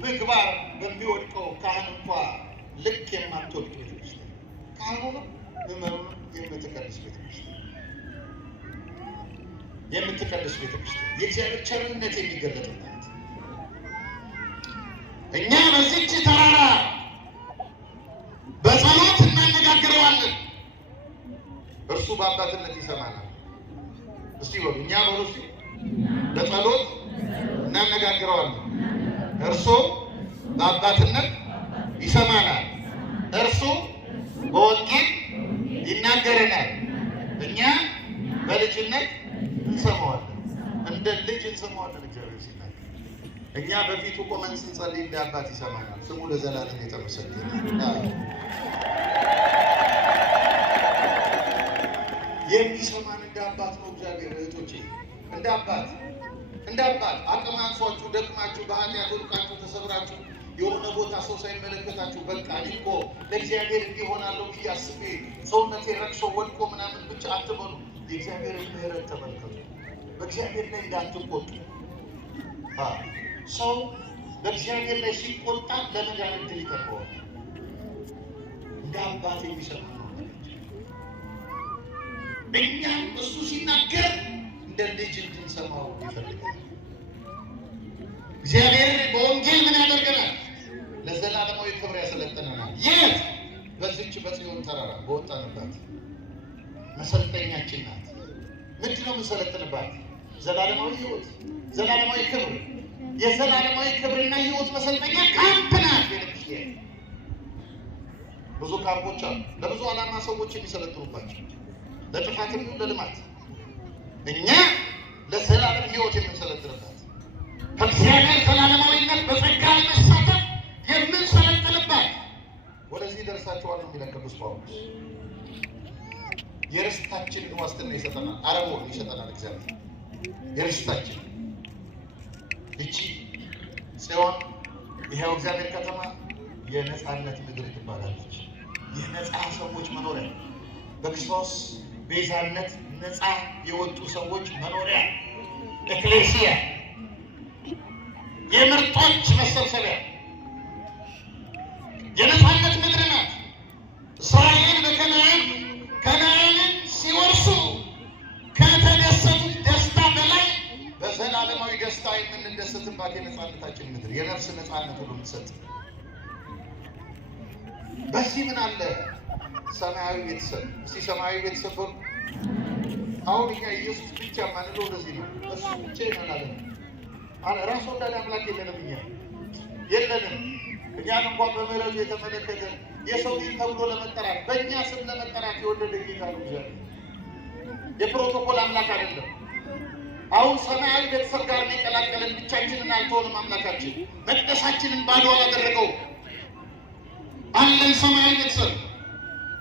ምግባር በሚወድቀው ካህን እንኳን ልክ የማትወድቅ ቤተክርስቲያን ካህኑንም ምዕመኑንም የምትቀድስ ቤተክርስቲያን የእግዚአብሔር ቸርነት የሚገለጥበት እኛ በዚህች ተራራ በጸሎት እናነጋግረዋለን፣ እርሱ በአባትነት ይሰማናል። እስቲ በሉ እኛ በሉ እስቲ በጸሎት እናነጋግረዋለን፣ እርሱ በአባትነት ይሰማናል። እርሱ በወንጌል ይናገረናል፣ እኛ በልጅነት እንሰማዋለን። እንደ ልጅ እንሰማዋለን። እግዚአብሔር ሲናገር እኛ በፊቱ ቆመን ስንጸልይ እንደ አባት ይሰማናል። ስሙ ለዘላለም የተመሰገነ ይሁን። የሚሰማን እንደ አባት ነው እግዚአብሔር። እህቶቼ እንደ አባት አቅም አንሷችሁ ደክማችሁ በኃጢአት ወድቃችሁ ተሰብራችሁ የሆነ ቦታ ሰው ሳይመለከታችሁ በቃ እኮ ለእግዚአብሔር እንዲሆናለሁ ብዬ አስቤ ሰውነቴ ረክሶ ወድቆ ምናምን ብቻ አትበሉ። የእግዚአብሔርን ምሕረት ተመልከቱ። በእግዚአብሔር ላይ እንዳትቆጡ። ሰው በእግዚአብሔር ላይ ሲቆጣ ለመዳን ዕድል ይቀርበዋል። እንደ አባት የሚሰማ ነው። እኛም እሱ ሲናገር እንደ ልጅ እንድንሰማው ይፈልጋል። እግዚአብሔር በወንጌል ምን ያደርገናል? ለዘላለማዊ ክብር ያሰለጥነናል። የት? በዚች በጽዮን ተራራ በወጣንባት መሰልጠኛችን ናት። ምንድን ነው የምንሰለጥንባት? ዘላለማዊ ሕይወት፣ ዘላለማዊ ክብር። የዘላለማዊ ክብርና ሕይወት መሰልጠኛ ካምፕ ናት ቤተክርስቲያን። ብዙ ካምፖች አሉ፣ ለብዙ ዓላማ ሰዎች የሚሰለጥኑባቸው፣ ለጥፋትም ይሁን ለልማት። እኛ ለዘላለም ሕይወት የምንሰለጥንባት ከእግዚአብሔር ዘላለማዊነት በጸጋ መሳተፍ የምንሰለጥንባት። ወደዚህ ደርሳችኋል ነው የሚለን ቅዱስ ጳውሎስ። የርስታችንን ዋስትና ይሰጠናል፣ አረቦን ይሰጠናል እግዚአብሔር። የርስታችን እቺ ጽዮን ይሄው እግዚአብሔር ከተማ የነፃነት ምድር ትባላለች። የነፃ ሰዎች መኖሪያ፣ በክርስቶስ ቤዛነት ነፃ የወጡ ሰዎች መኖሪያ፣ ኤክሌሲያ፣ የምርጦች መሰብሰቢያ፣ የነፃነት ምድር ናት። እስራኤል ከነዓንን ሲወርሱ ከተደሰቱት ደስታ በላይ በዘላለማዊ ደስታ የምንደሰትባት የነፃነታችን ምድር፣ የነፍስ ነፃነት ሁሉ የምትሰጥ። በዚህ ምን አለ? ሰማያዊ ቤተሰብ። እስቲ ሰማያዊ ቤተሰብ በሉ። አሁን እኛ ኢየሱስ ብቻ ማንለው እንደዚህ ነው። እሱ ብቻ ይሆናል። ራሱ ወዳድ አምላክ የለንም፣ እኛ የለንም። እኛን እንኳን በምህረቱ የተመለከተ የሰው ልጅ ተብሎ ለመጠራት በእኛ ስም ለመጠራት የወደደ ጌታ ነው። እግዚአብሔር የፕሮቶኮል አምላክ አይደለም። አሁን ሰማያዊ ቤተሰብ ጋር የሚቀላቀለን ብቻችንን አልተሆንም። አምላካችን መቅደሳችንን ባዶ አላደረገው። አለን ሰማያዊ ቤተሰብ።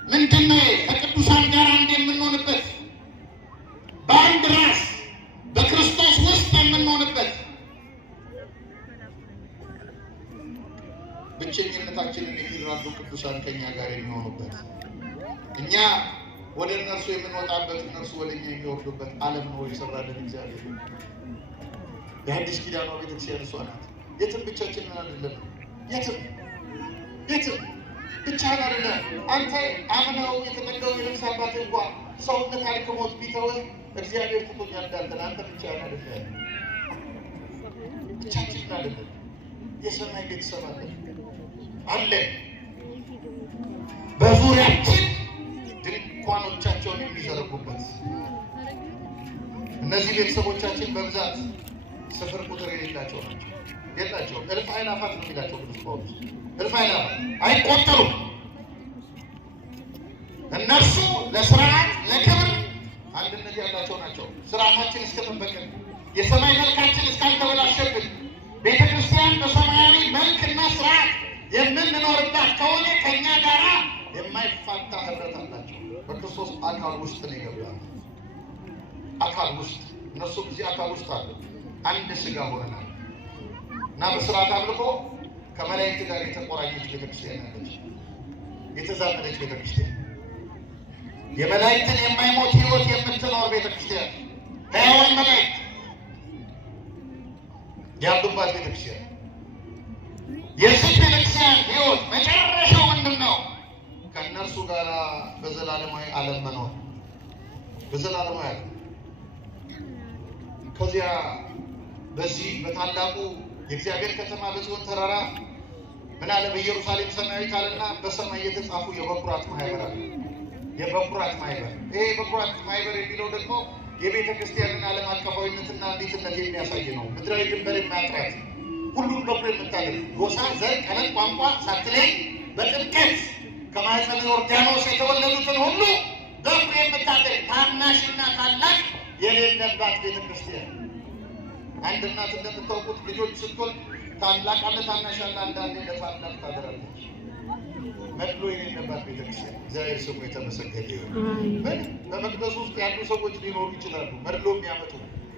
ምንድን ነው? ከቅዱሳን ጋር አንድ የምንሆንበት፣ በአንድ ራስ በክርስቶስ ውስጥ የምንሆንበት፣ ብቸኝነታችንን የሚራዱ ቅዱሳን ከኛ ጋር የሚሆኑበት፣ እኛ ወደ እነርሱ የምንወጣበት፣ እነርሱ ወደ እኛ የሚወርዱበት ዓለም ነው የሰራልን እግዚአብሔር። የአዲስ ኪዳኗ ቤተክርስቲያን እሷ ናት። የትም ብቻችንን አይደለም። የትም ብቻህን አይደለም። አንተ አምነው የተጠቀው የልብስ አባት እንኳን ሰውነት አልክሞት ቢተውህ እግዚአብሔር ትቶኛል እንዳልተን አንተ ብቻህን አይደለም። ብቻችንን አይደለም። የሰማይ ቤተሰብ አለን። በዙሪያችን ድንኳኖቻቸውን የሚዘረጉበት እነዚህ ቤተሰቦቻችን በብዛት ስፍር ቁጥር የሌላቸው ናቸው። የላቸውም። እልፍ አእላፋት ነው የሚላቸው ቅዱስ ጳውሎስ። እልፍ አእላፋት አይቆጠሩም። እነርሱ ለስርዓት ለክብር አንድነት ያላቸው ናቸው። ስርዓታችን እስከጠበቅን፣ የሰማይ መልካችን እስካልተበላሸብን፣ ቤተክርስቲያን በሰማያዊ መልክና ስርዓት የምንኖርባት ከሆነ ከኛ ጋራ የማይፋታ ህብረት አላቸው። በክርስቶስ አካል ውስጥ ነው የገባነው። አካል ውስጥ እነሱ እዚህ አካል ውስጥ አሉ። አንድ ስጋ ሆነናል እና በስርዓት አምልኮ ከመላእክት ጋር የተቆራኘች ቤተክርስቲያን አለች። የተዛመደች ቤተክርስቲያን፣ የመላእክትን የማይሞት ህይወት የምትኖር ቤተክርስቲያን፣ ሕያዋን መላእክት ያሉባት ቤተክርስቲያን። በዘላለማዊ ዓለም መኖር በዘላለማዊ ዓለም ከዚያ በዚህ በታላቁ የእግዚአብሔር ከተማ በጽዮን ተራራ ምን አለ? በኢየሩሳሌም ሰማያዊት አለና በሰማይ የተጻፉ የበኩራት ማህበር አለ። የበኩራት ማህበር ይሄ የበኩራት ማህበር የሚለው ደግሞ የቤተ ክርስቲያንን ዓለም አቀፋዊነትና አንዲትነት የሚያሳይ ነው። ምድራዊ ድንበር የማያጥራት ሁሉም በኩል የምታደርግ ጎሳ፣ ዘር፣ ቀለም፣ ቋንቋ ሳትለይ በጥምቀት ከማኅፀነ ዮርዳኖስ የተወለዱትን ሁሉ በኩል የምታደርግ ታናሽና ታላቅ የሌለባት ቤተ ክርስቲያን። አንድ እናት እንደምታውቁት ልጆች ስትወልድ ታላቅ አለ፣ ታናሽ አለ፣ አንዳንዴ ለታላቅ ታደራለች። መድሎ የሌለባት ቤተክርስቲያን እግዚአብሔር ስሙ የተመሰገነ ይሁን። በመቅደሱ ውስጥ ያሉ ሰዎች ሊኖሩ ይችላሉ፣ መድሎ የሚያመጡ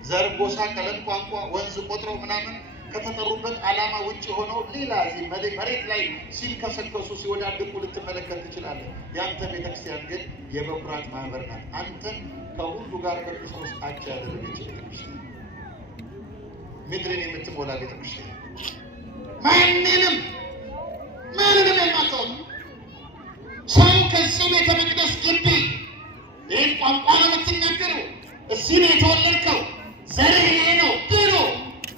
ዘር፣ ጎሳ፣ ቀለም፣ ቋንቋ፣ ወንዝ ቆጥረው ምናምን ከተጠሩበት ዓላማ ውጭ ሆነው ሌላ እዚህ መሬት ላይ ሲንከሰከሱ ሲወዳድቁ ልትመለከት ትችላለህ። የአንተ ቤተክርስቲያን ግን የበኩራት ማህበር ናት። አንተን ከሁሉ ጋር በክርስቶስ አቻ ያደረገች ቤተክርስቲያን፣ ምድርን የምትሞላ ቤተክርስቲያን፣ ማንንም የማታውቅ ሰው ከዚህ ቤተ መቅደስ ግቢ ይህን ቋንቋ ነው የምትናገረው፣ እዚህ ነው የተወለድከው፣ ዘርህ ይሄ ነው ብሎ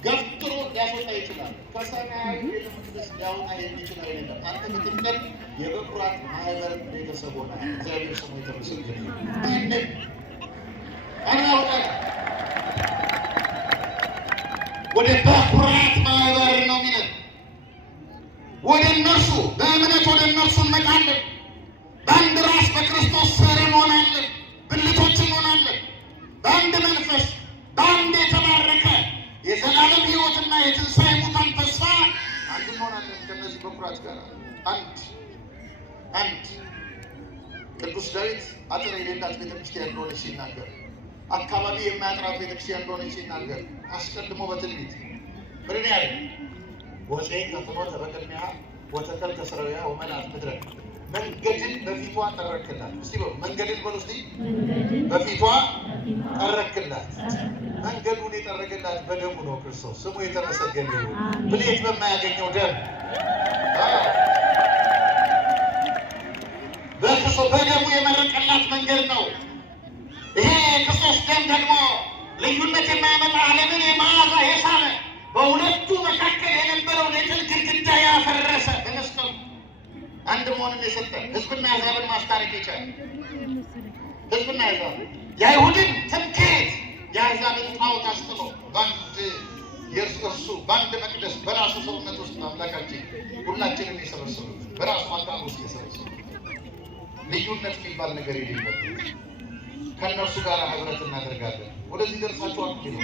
ገፍትሮ ሊያስወጣ ይችላል። ከሰማያዊ ቤተ መቅደስ ሊያወጣ የሚችል አይደለም። አንተ ብትቀር የበኩራት ማህበር ቤተሰብ ሆነ። እግዚአብሔር ስሙ የተመሰገነ ይሁን። ማንም አናውጣ ወደ በኩራት ማህበር ነው የሚለን። ወደ እነርሱ በእምነት ወደ እነርሱ እንመጣለን። በአንድ ራስ በክርስቶስ ስር እንሆናለን፣ ብልቶች እንሆናለን። በአንድ መንፈስ በአንድ የተባረከ የዘላለም ሕይወትና የትንሣኤ ሙታን ተስፋ አንድ እንሆናለን። ከእነዚህ በኩራት ጋር አንድ ቅዱስ ዳዊት አጥር የሌላት ቤተክርስቲያን እንደሆነች ሲናገር፣ አካባቢ የማያጥራት ቤተክርስቲያን እንደሆነች ሲናገር አስቀድሞ በትንቢት ምን ያለ ወሴት ከፍኖተ በቅድሚያ ወተከል ከስረውያ ወመላት ምድረ መንገድን በፊቷ ጠረክላት። እስቲ በሉ መንገድን በሉ እስቲ በፊቷ ጠረክላት። መንገዱን የጠረገላት በደሙ ነው። ክርስቶስ ስሙ የተመሰገነ ይሁን። ብሌት በማያገኘው ደም በክርስቶስ በደሙ የመረቀላት መንገድ ነው። ይሄ የክርስቶስ ደም ደግሞ ልዩነት የማያመጣ ዓለምን የመዓዛ የሳበ በሁለቱ መካከል የነበረውን የጥል ግድግዳ ያፈረሰ በመስቀሉ አንድ መሆንን የሰጠ ሕዝብና አሕዛብን ማስታረቅ የቻለ ሕዝብና አሕዛብ የአይሁድን ትምክህት የአሕዛብን ጣዖት አስጥሎ በአንድ የእርሱ በአንድ መቅደስ በራሱ ሰውነት ውስጥ አምላካችን ሁላችንን የሰበሰቡት በራሱ አካል ውስጥ የሰበሰቡት ልዩነት የሚባል ነገር የሌለበት ከእነርሱ ጋር ህብረት እናደርጋለን። ወደዚህ ደርሳችኋል ነው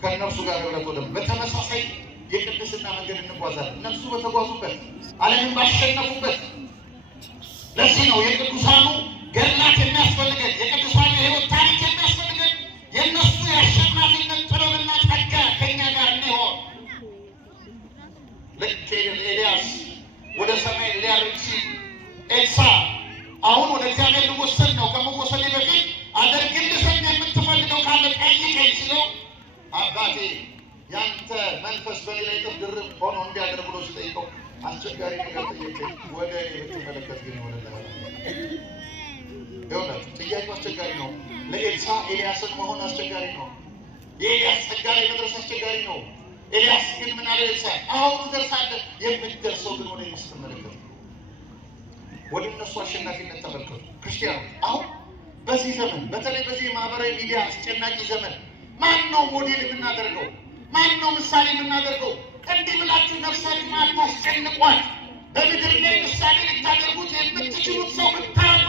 ከእነርሱ ጋር ህብረት ወደ በተመሳሳይ የቅድስና መንገድ እንጓዛለን። እነሱ በተጓዙበት ዓለምን ባሸነፉበት። ለዚህ ነው የቅዱሳኑ ገድላት የሚያስፈልገን፣ የቅዱሳኑ የህይወት ታሪክ የሚያስፈልገን። የእነሱ የአሸናፊነት ጥበብና ጸጋ ከኛ ጋር እንዲሆን ልክ ኤልያስ ወደ ሰማይ ሊያርግ ሲል ኤልሳ አሁን ወደ እግዚአብሔር ልወሰድ ነው፣ ከመወሰዴ በፊት አደርግልህ ዘንድ የምትፈልገው ካለ ጠይቀኝ ሲለው አባቴ ያንተ መንፈስ በእኔ ላይ እጥፍ ድርብ ሆኖ እንዲያደርግ ብሎ ሲጠይቀው አስቸጋሪ ነገር ጠየቀኝ። ወደ እኔ ብትመለከት ግን ይሆንልሃል። ይሆናችሁ ጥያቄው አስቸጋሪ ነው። ለኤልሳ ኤልያስን መሆን አስቸጋሪ ነው። የኤልያስ ጸጋ ላይ መድረስ አስቸጋሪ ነው። ኤልያስ ግን ምን አለ ኤልሳ? አሁን ትደርሳለህ። የምትደርሰው ግን ወደ እኔ ስትመለከት፣ ወደ እነሱ አሸናፊነት ተመልከቱ። ክርስቲያኖች አሁን በዚህ ዘመን በተለይ በዚህ የማህበራዊ ሚዲያ አስጨናቂ ዘመን ማን ነው ሞዴል የምናደርገው? ማን ነው ምሳሌ የምናደርገው? እንዲህ ብላችሁ ነፍሳችሁን አታስጨንቋት። በምድር ላይ ምሳሌ ልታደርጉት የምትችሉት ሰው ብታጡ፣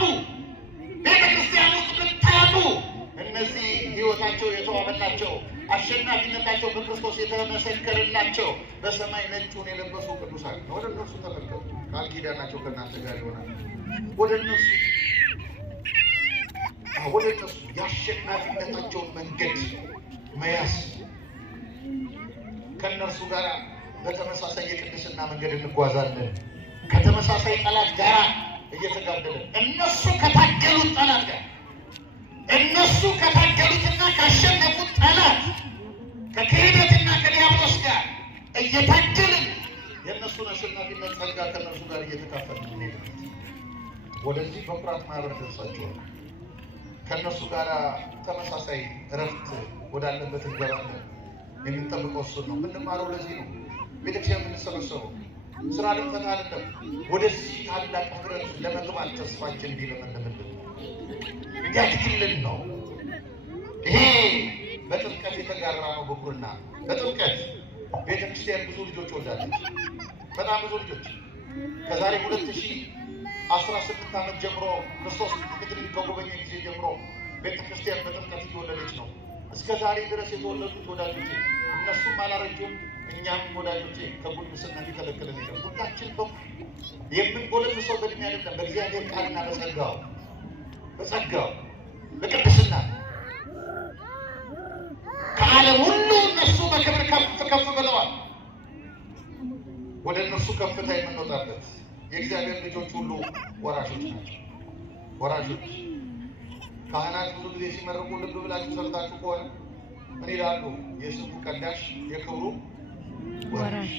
ቤተክርስቲያን ውስጥ ብታጡ፣ እነዚህ ህይወታቸው የተዋበላቸው አሸናፊነታቸው በክርስቶስ የተመሰከረላቸው በሰማይ ነጩን የለበሱ ቅዱሳን ወደ እነርሱ ተመልከቱ። ቃል ኪዳናቸው ከእናንተ ጋር ይሆናል። ወደ እነሱ የአሸናፊነታቸውን መንገድ መያዝ፣ ከእነርሱ ጋር በተመሳሳይ የቅድስና መንገድ እንጓዛለን። ከተመሳሳይ ጠላት ጋር እየተጋደለን እነሱ ከታገሉት ጠላት ጋር እነሱ ከታገሉትና ካሸነፉት ጠላት ከክህደትና ከዲያብሎስ ጋር እየታገልን የእነሱን አሸናፊነት ጸጋ ከእነርሱ ጋር እየተካፈልን እንሄዳለን። ወደዚህ በኩራት ማህበር ደርሳችኋል። ከእነሱ ጋር ተመሳሳይ እረፍት ወዳለበት እንገባለን። የምንጠብቀው እሱን ነው። የምንማረው ለዚህ ነው። ቤተክርስቲያን የምንሰበሰበው ስራ ልንፈታ አይደለም። ወደዚህ ታላቅ ህብረት ለመግባት ተስፋችን እንዲለመልምልን እንዲያድግልን ነው። ይሄ በጥምቀት የተጋራ ነው። በኩርና በጥምቀት ቤተክርስቲያን ብዙ ልጆች ወልዳለች። በጣም ብዙ ልጆች ከዛሬ 2018 ዓመት ጀምሮ ክርስቶስ ምድርን ከጎበኘ ጊዜ ጀምሮ ቤተክርስቲያን በጥምቀት እየወለደች ነው። እስከ ዛሬ ድረስ የተወለዱት ወዳጆቼ እነሱም አላረጁም፣ እኛም ወዳጆቼ ከጉልምስና የሚከለክለን የለም። ሁላችን የምንጎለምሰው በእድሜ አይደለም፣ በእግዚአብሔር ቃልና በጸጋው በቅድስና ከዓለም ሁሉ እነሱ በክብር ከፍ ብለዋል። ወደ እነሱ ከፍታ የምንወጣበት የእግዚአብሔር ልጆች ሁሉ ወራሾች ናቸው። ወራሾች ካህናት ብዙ ጊዜ ሲመረቁ ልብ ብላችሁ ሰምታችሁ ከሆነ ምን ይላሉ? የስሙ ቀዳሽ የክብሩ ወራሽ።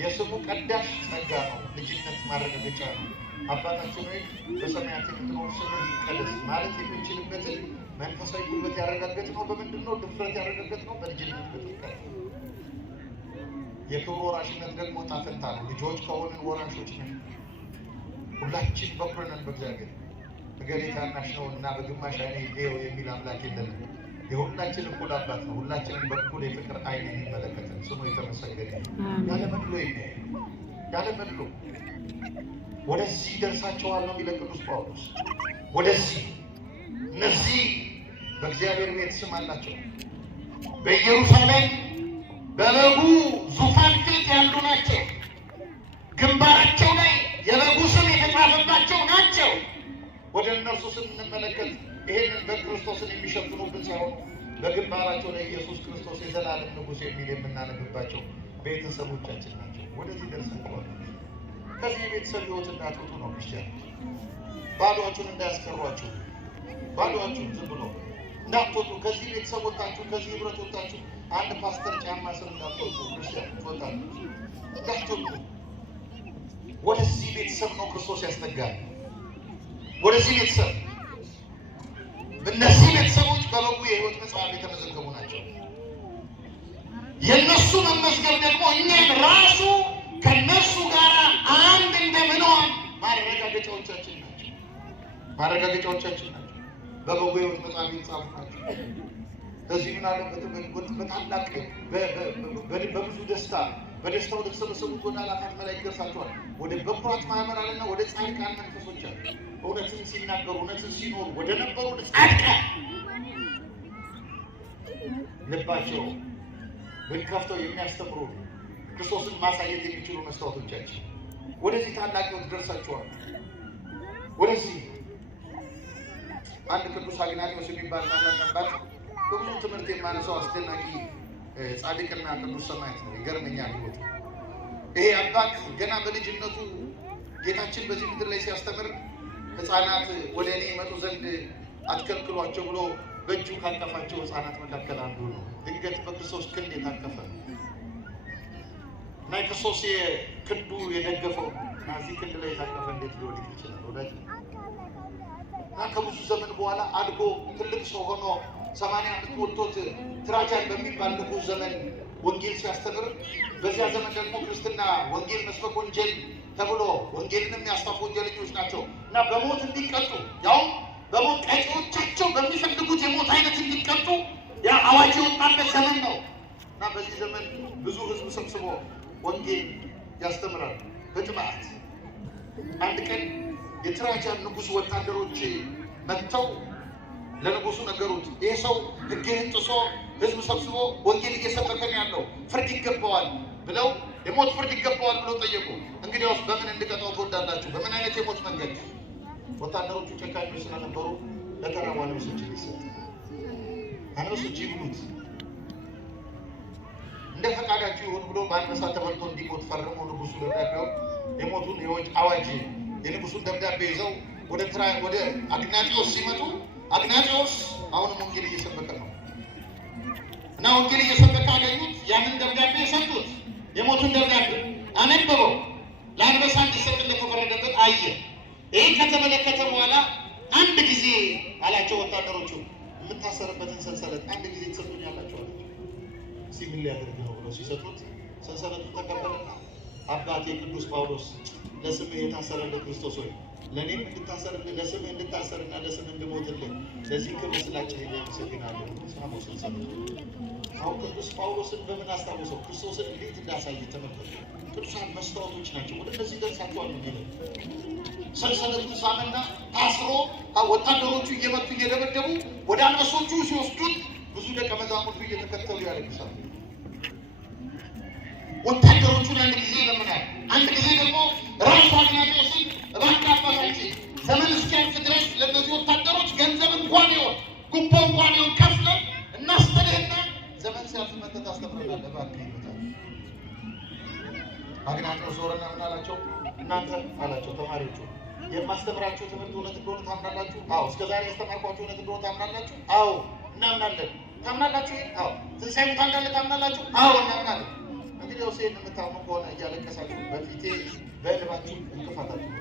የስሙ ቀዳሽ ጸጋ ነው፣ ልጅነት ማረጋገጫ ነው። አባታችን ሆይ በሰማያት የምትኖር ስምህ ይቀደስ ማለት የምንችልበትን መንፈሳዊ ጉልበት ያረጋገጥ ነው። በምንድን ነው? ድፍረት ያረጋገጥ ነው በልጅነት በጥምቀት። የክብሩ ወራሽነት ደግሞ ዕጣ ፈንታ ነው። ልጆች ከሆንን ወራሾች ነን። ሁላችን በኩር ነን በእግዚአብሔር። እገሌ ታናሽ ነው እና በግማሽ አይኔ ይኸው የሚል አምላክ የለንም። የሁላችን እኩል አባት ነው። ሁላችንም በኩል የፍቅር አይን የሚመለከተን ስሙ የተመሰገነ ያለ መድሎ የሚያይ ያለ መድሎ ወደዚህ ደርሳቸዋል ነው የሚለው ቅዱስ ጳውሎስ። ወደዚህ እነዚህ በእግዚአብሔር ቤት ስም አላቸው። በኢየሩሳሌም በበጉ ዙፋን ፊት ያሉ ናቸው። ግንባራቸው ላይ የበጉ ስም የተጻፈባቸው ናቸው። ወደ እነርሱ ስንመለከት ይሄንን በክርስቶስን የሚሸፍኑብን ሳይሆን በግንባራቸው ላይ ኢየሱስ ክርስቶስ የዘላለም ንጉሥ የሚል የምናነብባቸው ቤተሰቦቻችን ናቸው። ወደዚህ ደርሳቸዋል። ከዚህ የቤተሰብ ሕይወት እንዳትወጡ ነው ክርስቲያኖች። ባዶአችሁን እንዳያስቀሯችሁ፣ ባዶአችሁን ዝም ብሎ እንዳትወጡ። ከዚህ ቤተሰብ ወጣችሁ፣ ከዚህ ህብረት ወጣችሁ አንድ ፓስተር ጫማ ስር እንዳትወጡ ክርስቲያኖች ወጣችሁ እንዳትወጡ። ወደዚህ ቤተሰብ ነው ክርስቶስ ያስጠጋል። ወደዚህ ቤተሰብ እነዚህ ቤተሰቦች በበጉ የህይወት መጽሐፍ የተመዘገቡ ናቸው። የእነሱ መመዝገብ ደግሞ እኛን ራሱ ከነሱ ጋር አንድ እንደምንሆን ማረጋገጫዎቻችን ናቸው። ማረጋገጫዎቻችን ናቸው። በበጉ የህይወት መጽሐፍ የተጻፉ ናቸው። ከዚህ ምን አለበት በታላቅ በብዙ ደስታ በደስታ ወደ ተሰበሰቡት ወደ አላፋት መላእክት ደርሳቸዋል። ወደ በኩራት ማህበር አለና ወደ ጻድቃን መንፈሶች አሉ። እውነትን ሲናገሩ እውነትን ሲኖሩ ወደ ነበሩ ወደ ጻድቃን ልባቸው ብንከፍተው የሚያስተምሩ ክርስቶስን ማሳየት የሚችሉ መስታወቶቻችን ወደዚህ ታላቅ ሕይወት ደርሳቸዋል። ወደዚህ አንድ ቅዱስ አግናጢዎስ የሚባል ታላቅ አባት በብዙ ትምህርት የማነሳው አስደናቂ ጻድቅና ቅዱስ ሰማዕት ነው። ይገርመኛል ሕይወቱ። ይሄ አባት ገና በልጅነቱ ጌታችን በዚህ ምድር ላይ ሲያስተምር ሕፃናት ወደ እኔ ይመጡ ዘንድ አትከልክሏቸው ብሎ በእጁ ካቀፋቸው ሕፃናት መካከል አንዱ ነው። ድንገት በክርስቶስ ክንድ የታቀፈ እና ክርስቶስ ክንዱ የደገፈው እና እዚህ ክንድ ላይ የታቀፈ እንዴት ሊወድቅ ይችላል? ወዳጅ እና ከብዙ ዘመን በኋላ አድጎ ትልቅ ሰው ሆኖ 80 ዓመት ሞልቶት ትራጃን በሚባል ንጉሥ ዘመን ወንጌል ሲያስተምር፣ በዚያ ዘመን ደግሞ ክርስትና ወንጌል መስበክ ወንጀል ተብሎ ወንጌልንም ያስፋፉ ወንጀለኞች ናቸው እና በሞት እንዲቀጡ ያው በሞት ቀጪዎቻቸው በሚፈልጉት የሞት አይነት እንዲቀጡ ያ አዋጅ የወጣበት ዘመን ነው እና በዚህ ዘመን ብዙ ሕዝብ ሰብስቦ ወንጌል ያስተምራል በጥማት። አንድ ቀን የትራጃን ንጉሥ ወታደሮች መጥተው ለንጉሱ ነገሩት። ይህ ሰው ሕግህን ጥሶ ሕዝብ ሰብስቦ ወንጌል እየሰበከ ነው ያለው፣ ፍርድ ይገባዋል ብለው የሞት ፍርድ ይገባዋል ብለው ጠየቁ። እንግዲያውስ በምን እንድቀጣው ትወዳላችሁ? በምን አይነት የሞት መንገድ? ወታደሮቹ ጨካኞች ስለነበሩ ለተራቡ አንበሶች ይሰጥ፣ አንበሶች ይብሉት፣ እንደ ፈቃዳችሁ ይሁን ብሎ በአንበሳ ተበልቶ እንዲሞት ፈርሞ ንጉሱ ደብዳቤው የሞቱን አዋጅ የንጉሱን ደብዳቤ ይዘው ወደ አግናጢዎስ ሲመጡ አግናጢዎስ አሁንም ወንጌል እየሰበከ ነው እና ወንጌል እየሰበከ አገኙት። ያንን ደብዳቤ የሰጡት የሞቱን ደብዳቤ አነበበው። ለአንበሳ እንዲሰጥለት ተፈረደበት። አየ ይህ ከተመለከተ በኋላ አንድ ጊዜ አላቸው ወታደሮቹ የምታሰርበትን ሰንሰለት አንድ ጊዜ ትሰጡኛላችሁ አላቸው። እስኪ ምን ሊያደርግ ነው ብለው ሲሰጡት ሰንሰለቱ ተቀበለና አባቴ ቅዱስ ጳውሎስ ለስምህ የታሰረልህ ክርስቶስ ሆይ ለእኔም እንድታሰርልህ ለስምህ እንድታሰርና ለስምህ እንድሞትልህ ለዚህ ክብር ስላጨኸኝ አመሰግናለሁ። ሳሞ ሰንሰለቱ አሁን ቅዱስ ጳውሎስን በምን አስታውሰው? ክርስቶስን እንዴት እንዳሳየ ተመልከቱ። ቅዱሳን መስታወቶች ናቸው። ወደ እነዚህ ደርሳቸዋል ነው የሚለው። ሰንሰለቱን ሳመና ታስሮ ወታደሮቹ እየመቱ እየደበደቡ ወደ አንበሶቹ ሲወስዱት ብዙ ደቀ መዛሙርቱ እየተከተሉ ያለቅሳሉ። ወታደሮቹን አንድ ጊዜ ይለምናል፣ አንድ ጊዜ ደግሞ ራሱ አግናጤዎስን እባክህ አባታችን ዘመን እስኪያልፍ ድረስ ለእነዚህ ወታደሮች ገንዘብ እንኳን ይሆን ጉቦ እንኳን ይሆን ከፍለን እናስበልህና ዘመን ሲያልፍ መተት አስተምረናል እባክህ ይሉታል። አግናጤዎስ ዞረና ምን አላቸው? እናንተ አላቸው ተማሪዎቹ የማስተምራችሁ ትምህርት እውነት እንደሆነ ታምናላችሁ? አዎ። እስከ ዛሬ ያስተማርኳችሁ እውነት እንደሆነ ታምናላችሁ? አዎ እናምናለን። ታምናላችሁ? አዎ። ትንሣኤ ሙታን እንዳለ ታምናላችሁ? አዎ እናምናለን። እንግዲህ ሴን የምታምኑ ከሆነ እያለቀሳችሁ በፊቴ በእንባችሁ እንቅፋት አትሆኑ።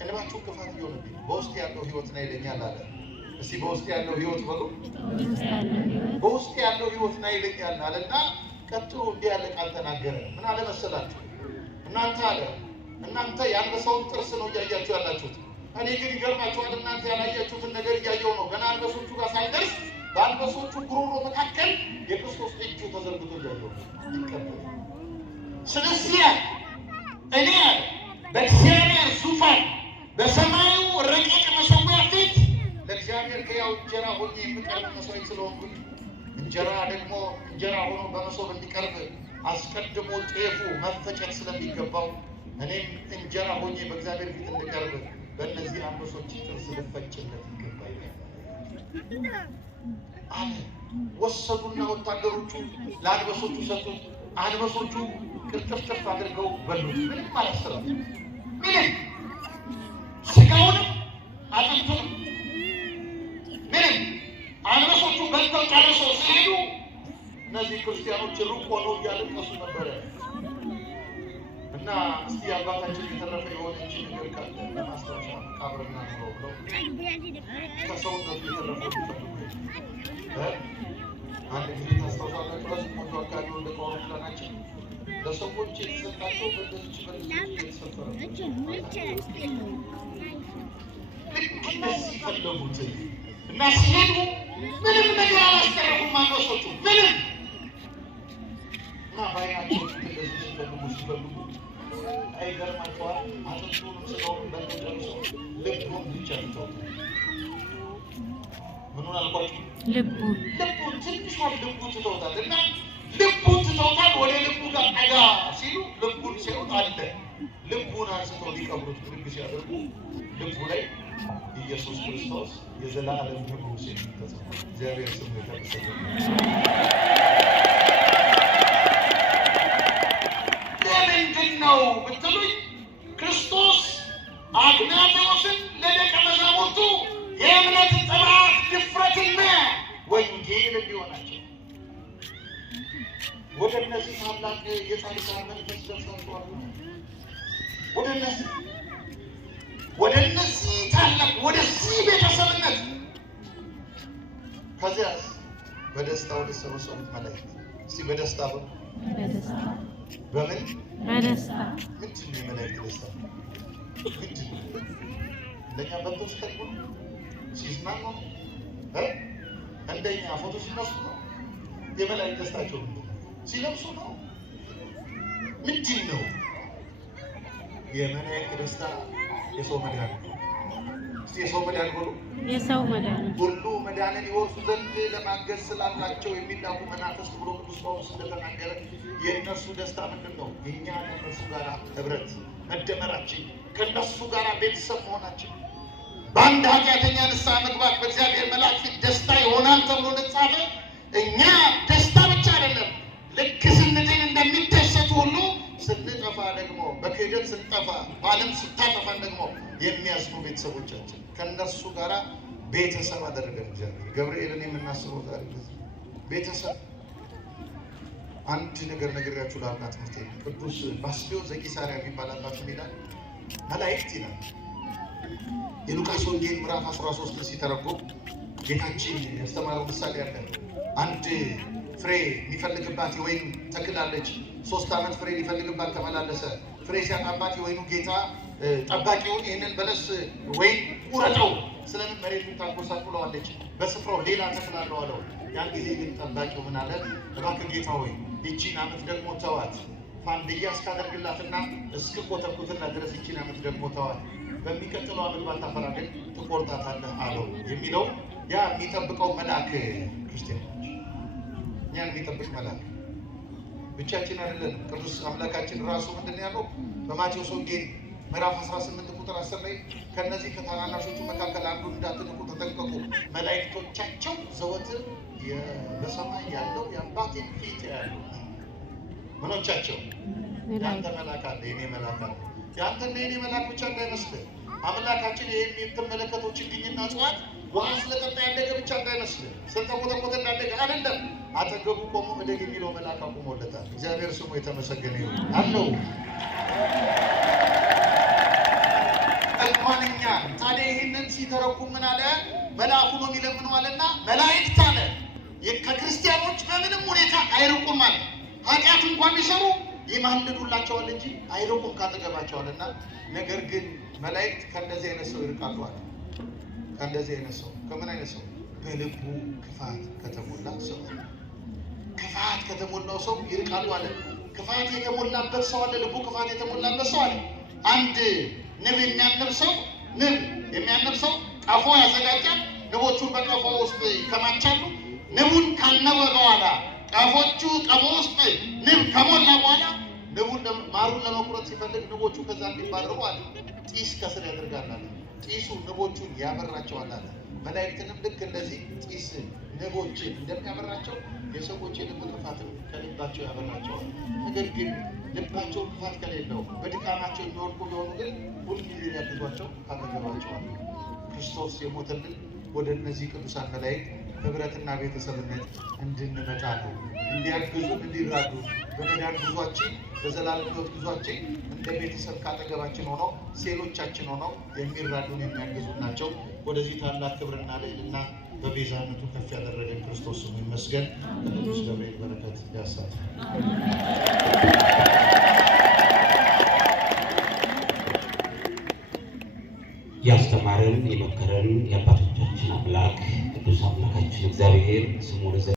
እንባችሁ እንቅፋት እየሆነብኝ በውስጥ ያለው ህይወት ነው ይለኛል አለ። እስቲ በውስጥ ያለው ህይወት በሉ። በውስጥ ያለው ህይወት ነው ይለኛል አለና ቀጥሎ እንዲህ ያለ ቃል ተናገረ። ምን አለ መሰላችሁ? እናንተ አለ እናንተ የአንበሳውን ጥርስ ነው እያያችሁ ያላችሁት። እኔ ግን ይገርማችኋል፣ እናንተ ያላያችሁትን ነገር እያየሁ ነው። ገና አንበሶቹ ጋር ሳይደርስ በአንበሶቹ ጉሮሮ መካከል የክርስቶስ እጁ ተዘርግቶ እያየሁ ይቀበል። ስለዚህ እኔ በእግዚአብሔር ዙፋን በሰማዩ ረቂቅ መሠዊያ ፊት ለእግዚአብሔር ሕያው እንጀራ ሆኜ የምቀርብ መስዋዕት ስለሆንኩኝ እንጀራ ደግሞ እንጀራ ሆኖ በመሶብ እንዲቀርብ አስቀድሞ ጤፉ መፈጨት ስለሚገባው እኔም እንጀራ ሆኜ በእግዚአብሔር ፊት እንድቀርብ በእነዚህ አንበሶች ጥርስ ልፈጭለት ይገባኛል አለ። ወሰዱና ወታደሮቹ ለአንበሶቹ ሰጡት። አንበሶቹ ቅርጥፍጥፍ አድርገው በሉት። ምንም አላሰራም። ምንም ስጋውንም አጥንቱንም ምንም። አንበሶቹ በልተው ጨርሰው ሲሄዱ እነዚህ ክርስቲያኖች ሩቅ ሆነው እያለቀሱ ነበረ። እና እስቲ አባታችን የተረፈ የሆነች ነገር ካለ ለማስታወሻ መቃብርና ኑሮ ብለው ከሰውነቱ የተረፈ አንድ ጊዜ ታስታውሳላችሁ። በስሞቹ አካባቢ ወደ ከሆኑላናችን ለሰዎች የተሰጣቸው በደች የተሰፈረ ልክ እንደዚህ ፈለጉት እና ሲሄዱ ምንም ነገር አላስቀረፉም አንበሶቹ ምንም። እና ባይናቸው እንደዚህ ሲፈልጉ ሲፈልጉ አይገርማቸዋል። አጥንቱንም ስጋውን በተጨርሶ ልቡን ብቻ ትተውት። ምኑን አልኳችሁ? ልቡን ትንሿን ልቡን ትተውታል። እና ልቡን ትተውታል። ወደ ልቡ ጋር ጠጋ ሲሉ ልቡን ሲያዩት አለ። ልቡን አንስተው ሊቀብሩት ብድግ ሲያደርጉ ልቡ ላይ ኢየሱስ ክርስቶስ የዘላለም ንጉሥ የሚገዛው እግዚአብሔር ስም የተመሰገነ። ለምንድን ነው ብትሉኝ ክርስቶስ አግናጤዎስን ለደቀ መዛሙርቱ የእምነት ጥራት ድፍረትና ወንጌል እንዲሆናቸው ወደ እነዚህ ታላቅ የጻድቃን መንፈስ ደርሳችኋል። ወደ እነዚህ ታላቅ ወደዚህ ቤተሰብነት ከዚያስ በደስታ ወደ ሰበሰቡት መላእክት እስቲ በደስታ በምን በደስታ ምንድን ነው የመላእክት ደስታ? ምንድን ነው? እንደኛ በልቶ ሲጠግቡ ሲዝናኑ እንደኛ ፎቶ ሲነሱ ነው? የመላእክት ደስታቸው ሲለብሱ ነው? ምንድን ነው? የመላእክት ደስታ የሰው መዳን ነው። እስቲ የሰው መዳን ሁሉ የሰው መዳን ሁሉ መዳንን ይወርሱ ዘንድ ለማገዝ ስላላቸው የሚላኩ መናፍስት ብሎ ቅዱስ ጳውሎስ እንደተናገረ የእነሱ ደስታ ምንድን ነው? እኛ ከእነሱ ጋር ህብረት መደመራችን፣ ከእነሱ ጋር ቤተሰብ መሆናችን፣ በአንድ ኃጢአተኛ ንስሐ መግባት በእግዚአብሔር መልአክ ፊት ደስታ ይሆናል ተብሎ እንደተጻፈ እኛ ደስታ ብቻ አይደለም፣ ልክ ስንድን እንደሚደሰቱ ሁሉ ስንጠፋ ደግሞ በክህደት ስንጠፋ በዓለም ስታጠፋን ደግሞ የሚያዝኑ ቤተሰቦቻችን ከእነርሱ ጋር ቤተሰብ አደረገን እግዚአብሔር። ገብርኤልን የምናስበው ዛሬ ቤተሰብ። አንድ ነገር ነግሬያችሁ ላልና ትምህርት ቅዱስ ባስልዮስ ዘቂሳርያ የሚባል አባት ይላል መላእክት ይላል። የሉቃስ ወንጌል ምዕራፍ 13 ሲተረጎም ጌታችን ያስተማረው ምሳሌ አለ። አንድ ፍሬ የሚፈልግባት የወይን ተክል አለች። 3 ዓመት ፍሬ ሊፈልግባት ተመላለሰ። ፍሬ ሲያጣባት የወይኑ ጌታ ጠባቂውን ይህንን በለስ ወይን ቁረጠው፣ ስለምን መሬቱን ታጎሳቁለዋለች፣ በስፍራው ሌላ ተክል አለው አለው። ያን ጊዜ ግን ጠባቂው ምን አለ? እባክህ ጌታ ሆይ ይቺን ዓመት ደግሞ ተዋት፣ ፋንድያ እስካደርግላትና እስክኮተኩትላት ድረስ ይቺን ዓመት ደግሞ ተዋት፣ በሚቀጥለው ዓመት ባታፈራ ግን ትቆርጣታለህ አለው። የሚለው ያ የሚጠብቀው መልአክ ክርስቲያኖች፣ እኛን የሚጠብቅ መልአክ ብቻችን አይደለንም። ቅዱስ አምላካችን ራሱ ምንድን ያለው በማቴዎስ ወንጌል ምዕራፍ 18 ቁጥር 10 ላይ ከነዚህ ከታናናሾቹ መካከል አንዱን እንዳትንቁ ተጠንቀቁ፣ መላእክቶቻቸው ዘወትር በሰማይ ያለው የአባቴን ፊት ያሉ። ምኖቻቸው? ያንተ መልአክ አለ፣ የኔ መልአክ አለ። ያንተና የኔ መልአክ ብቻ እንዳይመስልህ። አምላካችን ይሄ የምትመለከተው ችግኝና እጽዋት ውሃ ስለጠጣ ያደገ ብቻ እንዳይመስልህ፣ ስለተቆጠቆጠ እንዳደገ አይደለም። አጠገቡ ቆሞ እደግ የሚለው መልአክ አቁሞለታል። እግዚአብሔር ስሙ የተመሰገነ ይሁን አለው። እኳንኛ ታዲያ ይህንን ሲተረጉም ምን አለ? መልአኩ ነው የሚለምነው አለና መላእክት አለ ከክርስቲያኖች በምንም ሁኔታ አይርቁም አለ። ኃጢአት እንኳን ቢሰሩ ይማልዱላቸዋል እንጂ አይርቁም ካጠገባቸዋልና። ነገር ግን መላእክት ከእንደዚህ አይነት ሰው ይርቃሉ አለ። ከእንደዚህ አይነት ሰው ከምን አይነት ሰው? በልቡ ክፋት ከተሞላ ሰው። ክፋት ከተሞላው ሰው ይርቃሉ አለ። ክፋት የተሞላበት ሰው አለ፣ ልቡ ክፋት የተሞላበት ሰው አለ። አንድ ንብ የሚያነብ ሰው ቀፎ ያዘጋጃል። ንቦቹን በቀፎ ውስጥ ይከማቻሉ። ንቡን ካነበ በኋላ ቀፎ ውስጥ ንብ ከሞላ በኋላ ንቡን ማሩን ለመቁረጥ ሲፈልግ ንቦቹ ከዛ እንዲባረሩ አለ ጢስ ከስር ያደርጋል አለ። ጢሱ ንቦቹን ያበራቸዋል አለ። መላእክትንም ልክ እንደዚህ ጢስ ንቦችን እንደሚያበራቸው የሰዎች የልብ ክፋት ከልባቸው ያበራቸዋል። ነገር ግን ልባቸው ክፋት ከሌለው በድካማቸው የሚወድቁ ቢሆኑ ግን ሁልጊዜ ሊያግዟቸው ካጠገባቸዋል። ክርስቶስ የሞተልን ወደ እነዚህ ቅዱሳን መላእክት ህብረትና ቤተሰብነት እንድንመጣ ነው። እንዲያግዙን፣ እንዲራዱ በመዳን ጉዟችን፣ በዘላለም ሕይወት ጉዟችን እንደ ቤተሰብ ካጠገባችን ሆነው ሴሎቻችን ሆነው የሚራዱን የሚያግዙን ናቸው። ወደዚህ ታላቅ ክብርና ልዕልና በቤዛነቱ ከፍ ያደረገን ክርስቶስ ስሙ ይመስገን። ከቅዱስ ገብርኤል በረከት ያሳትፈን። ያስተማረን የመከረን የአባቶቻችን አምላክ ቅዱስ አምላካችን እግዚአብሔር ስሙ